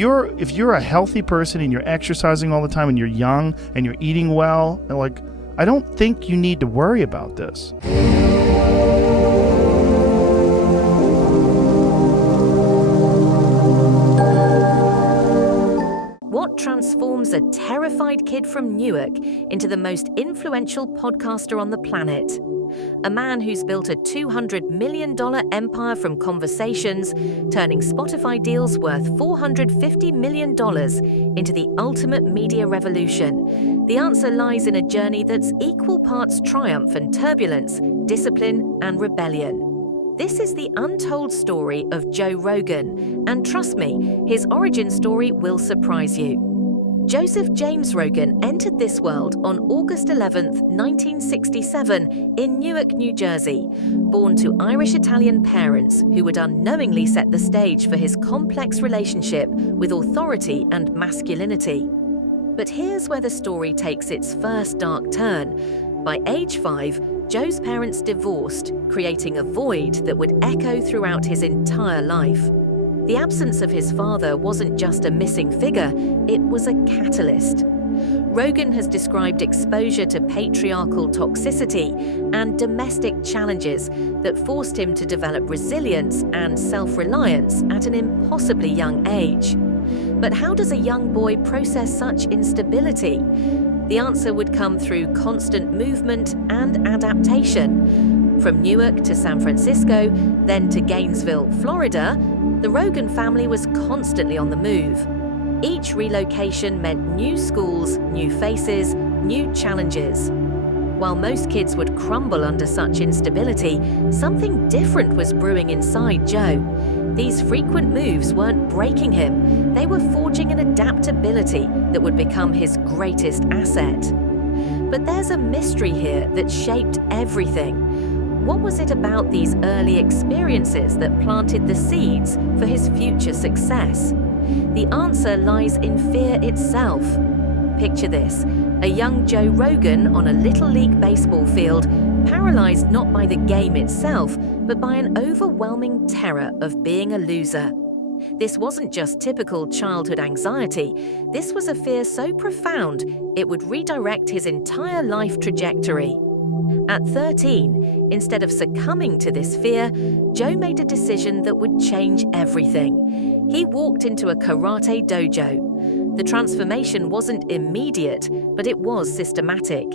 you're a healthy person and you're exercising all the time and you're young and you're eating well, like, I don't think you need to worry about this. What transforms a terrified kid from Newark into the most influential podcaster on the planet? A man who's built a $200 million empire from conversations, turning Spotify deals worth $450 million into the ultimate media revolution. The answer lies in a journey that's equal parts triumph and turbulence, discipline and rebellion. This is the untold story of Joe Rogan, and trust me, his origin story will surprise you. Joseph James Rogan entered this world on August 11, 1967, in Newark, New Jersey, born to Irish-Italian parents who would unknowingly set the stage for his complex relationship with authority and masculinity. But here's where the story takes its first dark turn. By age 5, Joe's parents divorced, creating a void that would echo throughout his entire life. The absence of his father wasn't just a missing figure, it was a catalyst. Rogan has described exposure to patriarchal toxicity and domestic challenges that forced him to develop resilience and self-reliance at an impossibly young age. But how does a young boy process such instability? The answer would come through constant movement and adaptation. From Newark to San Francisco, then to Gainesville, Florida, the Rogan family was constantly on the move. Each relocation meant new schools, new faces, new challenges. While most kids would crumble under such instability, something different was brewing inside Joe. These frequent moves weren't breaking him, they were forging an adaptability that would become his greatest asset. But there's a mystery here that shaped everything. What was it about these early experiences that planted the seeds for his future success? The answer lies in fear itself. Picture this, a young Joe Rogan on a Little League baseball field, paralyzed not by the game itself, but by an overwhelming terror of being a loser. This wasn't just typical childhood anxiety. This was a fear so profound, it would redirect his entire life trajectory. At 13, instead of succumbing to this fear, Joe made a decision that would change everything. He walked into a karate dojo. The transformation wasn't immediate, but it was systematic.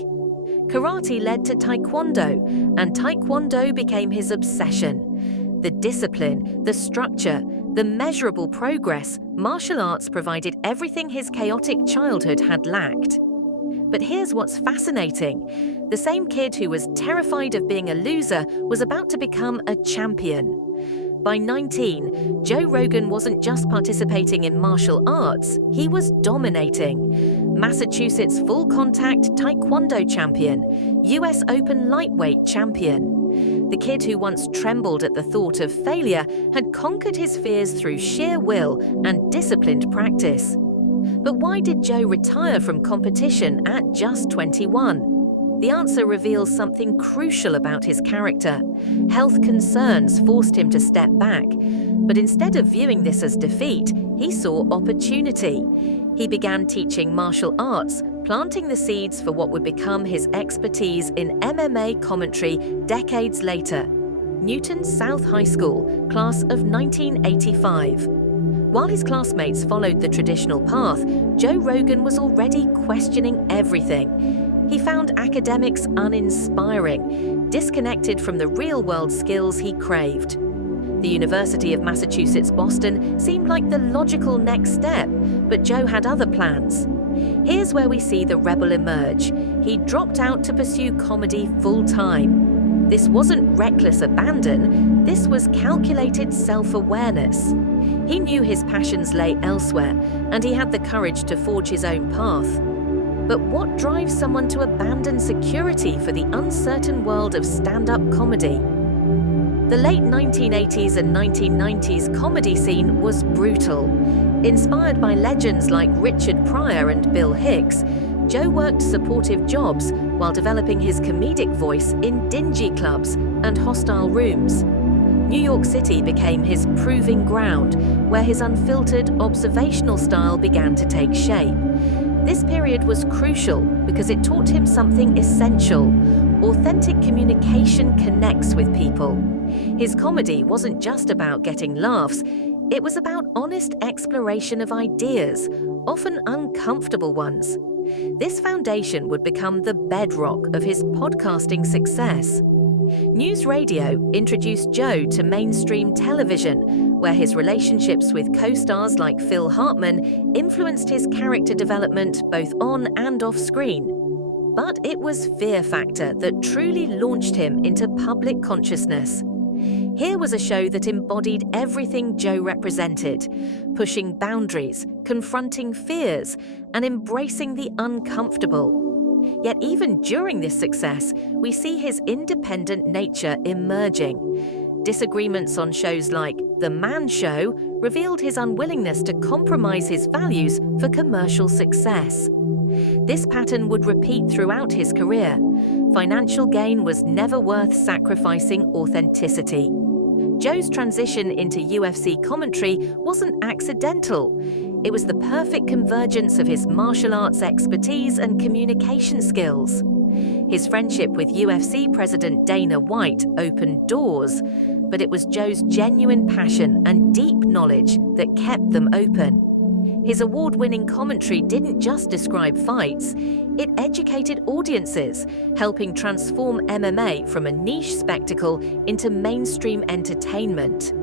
Karate led to Taekwondo, and Taekwondo became his obsession. The discipline, the structure, the measurable progress, martial arts provided everything his chaotic childhood had lacked. But here's what's fascinating. The same kid who was terrified of being a loser was about to become a champion. By 19, Joe Rogan wasn't just participating in martial arts, he was dominating. Massachusetts full-contact Taekwondo champion, US Open lightweight champion. The kid who once trembled at the thought of failure had conquered his fears through sheer will and disciplined practice. But why did Joe retire from competition at just 21? The answer reveals something crucial about his character. Health concerns forced him to step back, but instead of viewing this as defeat, he saw opportunity. He began teaching martial arts, planting the seeds for what would become his expertise in MMA commentary decades later. Newton South High School, class of 1985. While his classmates followed the traditional path, Joe Rogan was already questioning everything. He found academics uninspiring, disconnected from the real-world skills he craved. The University of Massachusetts Boston seemed like the logical next step, but Joe had other plans. Here's where we see the rebel emerge. He dropped out to pursue comedy full-time. This wasn't reckless abandon, this was calculated self-awareness. He knew his passions lay elsewhere, and he had the courage to forge his own path. But what drives someone to abandon security for the uncertain world of stand-up comedy? The late 1980s and 1990s comedy scene was brutal. Inspired by legends like Richard Pryor and Bill Hicks, Joe worked supportive jobs while developing his comedic voice in dingy clubs and hostile rooms. New York City became his proving ground, where his unfiltered, observational style began to take shape. This period was crucial because it taught him something essential. Authentic communication connects with people. His comedy wasn't just about getting laughs, it was about honest exploration of ideas, often uncomfortable ones. This foundation would become the bedrock of his podcasting success. News radio introduced Joe to mainstream television, where his relationships with co-stars like Phil Hartman influenced his character development both on and off screen. But it was Fear Factor that truly launched him into public consciousness. Here was a show that embodied everything Joe represented, pushing boundaries, confronting fears, and embracing the uncomfortable. Yet even during this success, we see his independent nature emerging. Disagreements on shows like The Man Show revealed his unwillingness to compromise his values for commercial success. This pattern would repeat throughout his career. Financial gain was never worth sacrificing authenticity. Joe's transition into UFC commentary wasn't accidental. It was the perfect convergence of his martial arts expertise and communication skills. His friendship with UFC President Dana White opened doors, but it was Joe's genuine passion and deep knowledge that kept them open. His award-winning commentary didn't just describe fights, it educated audiences, helping transform MMA from a niche spectacle into mainstream entertainment.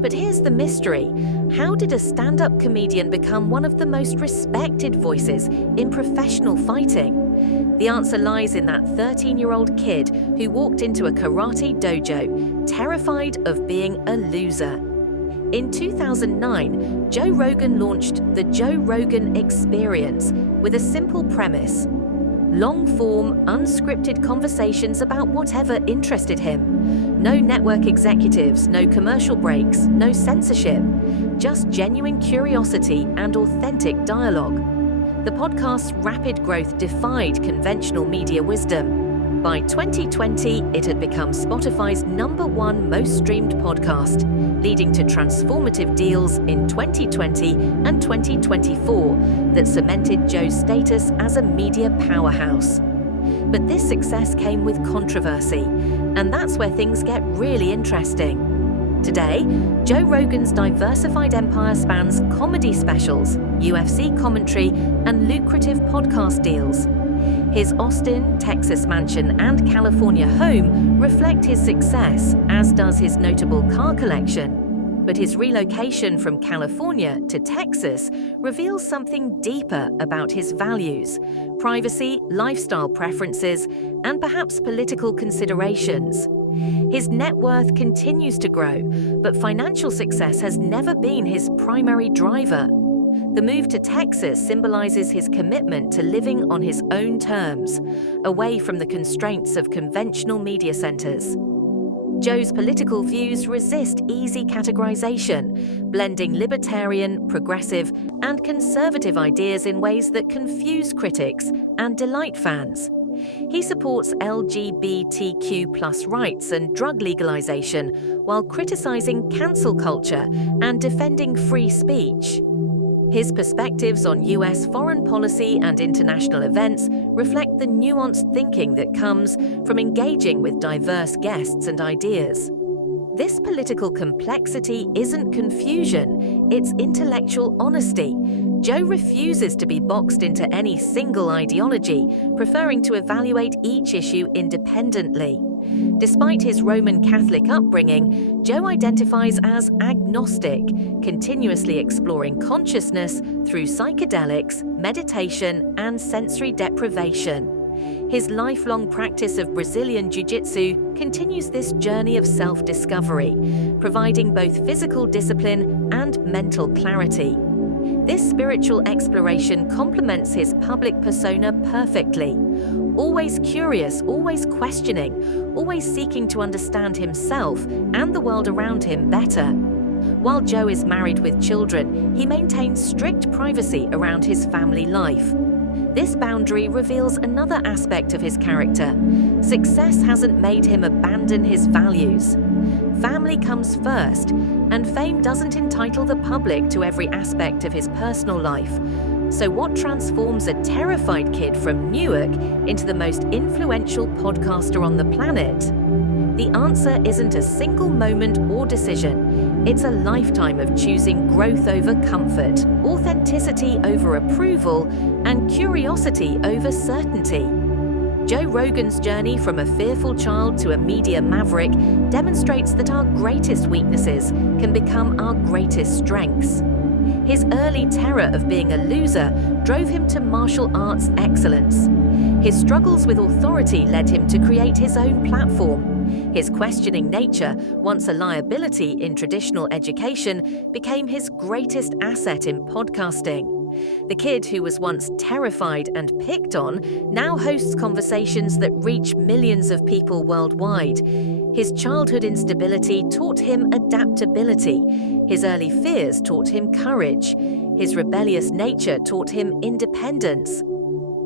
But here's the mystery. How did a stand-up comedian become one of the most respected voices in professional fighting? The answer lies in that 13-year-old kid who walked into a karate dojo, terrified of being a loser. In 2009, Joe Rogan launched the Joe Rogan Experience with a simple premise: long-form, unscripted conversations about whatever interested him. No network executives, no commercial breaks, no censorship, just genuine curiosity and authentic dialogue. The podcast's rapid growth defied conventional media wisdom. By 2020, it had become Spotify's #1 most streamed podcast, leading to transformative deals in 2020 and 2024 that cemented Joe's status as a media powerhouse. But this success came with controversy, and that's where things get really interesting. Today, Joe Rogan's diversified empire spans comedy specials, UFC commentary, and lucrative podcast deals. His Austin, Texas mansion and California home reflect his success, as does his notable car collection. But his relocation from California to Texas reveals something deeper about his values, privacy, lifestyle preferences, and perhaps political considerations. His net worth continues to grow, but financial success has never been his primary driver. The move to Texas symbolizes his commitment to living on his own terms, away from the constraints of conventional media centers. Joe's political views resist easy categorization, blending libertarian, progressive, and conservative ideas in ways that confuse critics and delight fans. He supports LGBTQ+ rights and drug legalization while criticizing cancel culture and defending free speech. His perspectives on US foreign policy and international events reflect the nuanced thinking that comes from engaging with diverse guests and ideas. This political complexity isn't confusion, it's intellectual honesty. Joe refuses to be boxed into any single ideology, preferring to evaluate each issue independently. Despite his Roman Catholic upbringing, Joe identifies as agnostic, continuously exploring consciousness through psychedelics, meditation, and sensory deprivation. His lifelong practice of Brazilian Jiu-Jitsu continues this journey of self-discovery, providing both physical discipline and mental clarity. This spiritual exploration complements his public persona perfectly. Always curious, always questioning, always seeking to understand himself and the world around him better. While Joe is married with children, he maintains strict privacy around his family life. This boundary reveals another aspect of his character. Success hasn't made him abandon his values. Family comes first, and fame doesn't entitle the public to every aspect of his personal life. So what transforms a terrified kid from Newark into the most influential podcaster on the planet? The answer isn't a single moment or decision. It's a lifetime of choosing growth over comfort, authenticity over approval, and curiosity over certainty. Joe Rogan's journey from a fearful child to a media maverick demonstrates that our greatest weaknesses can become our greatest strengths. His early terror of being a loser drove him to martial arts excellence. His struggles with authority led him to create his own platform. His questioning nature, once a liability in traditional education, became his greatest asset in podcasting. The kid who was once terrified and picked on now hosts conversations that reach millions of people worldwide. His childhood instability taught him adaptability. His early fears taught him courage. His rebellious nature taught him independence.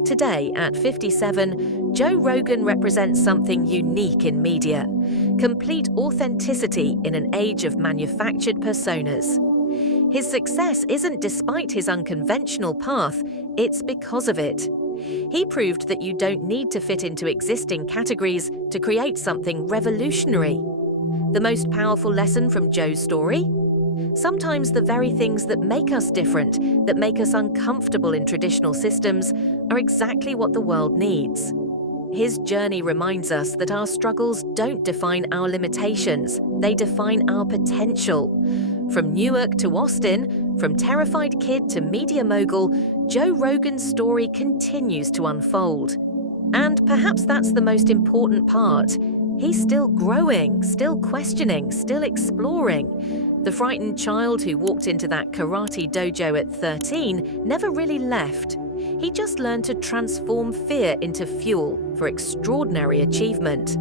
Today, at 57, Joe Rogan represents something unique in media: complete authenticity in an age of manufactured personas. His success isn't despite his unconventional path, it's because of it. He proved that you don't need to fit into existing categories to create something revolutionary. The most powerful lesson from Joe's story? Sometimes the very things that make us different, that make us uncomfortable in traditional systems, are exactly what the world needs. His journey reminds us that our struggles don't define our limitations, they define our potential. From Newark to Austin, from terrified kid to media mogul, Joe Rogan's story continues to unfold. And perhaps that's the most important part. He's still growing, still questioning, still exploring. The frightened child who walked into that karate dojo at 13 never really left. He just learned to transform fear into fuel for extraordinary achievement.